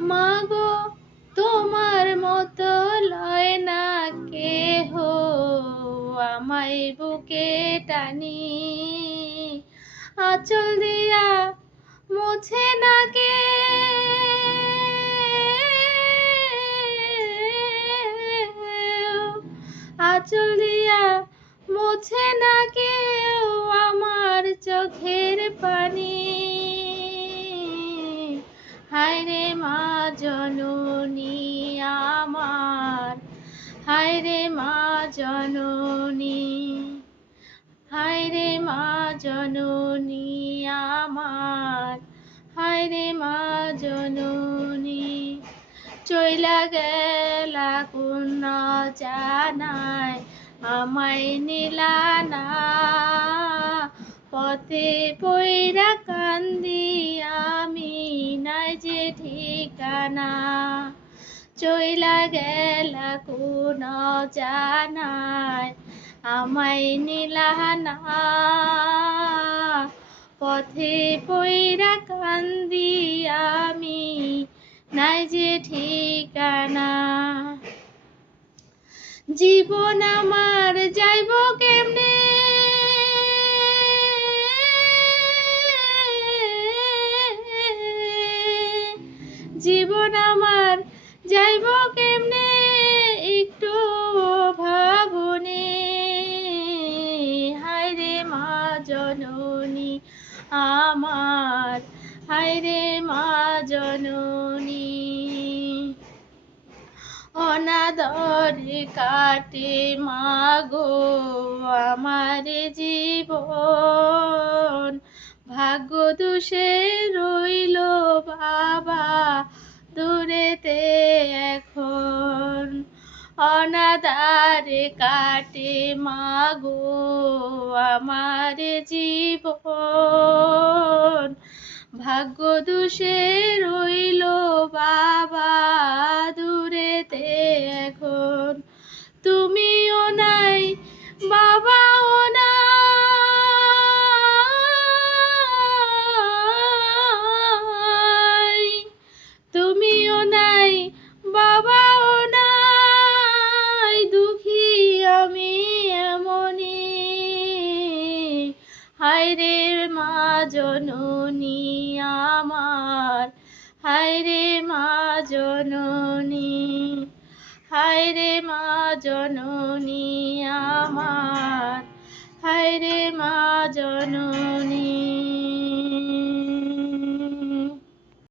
মাগো, তোমার মতো লয় না কেহ। আমায় বুকে টানি, আচল দিয়া মুছে না কে? আচল দিয়া মুছে না কেউ আমার চোখের পানি। জননী আমার। হায় রে মা জননী হায় রে মা জননী আমার। হায় রে মা জননী, চইলা গেলা কোন জানায় আমায় নিলা না পথে পইরা কান্দি যে ঠিকানা, চইলা গেলা কোন জানায় আমায় নিলা পথে পইরা কান্দি আমি, নাই যে ঠিকানা। জীবন আমার যাইব আমার। যাইব কেমনে? একটু ভাবনে। হায় রে মা জননী আমার। হায় রে মা জননী। অনাদরে কাটে মাগো আমার জীবন। ভাগ্য দোষে রইল বাবা। দূরেতে এখন অনাদারে কাটে মাগো আমার জীবন। ভাগ্য দোষে রইল বাবা দূরেতে এখন। তুমিও নাই বাবাও বাবাও নাই দুঃখী আমি এমনি হায় রে মা জননী আমার, হায় রে মা জননী, হায় রে মা জননী আমার, হায় রে মা জননী।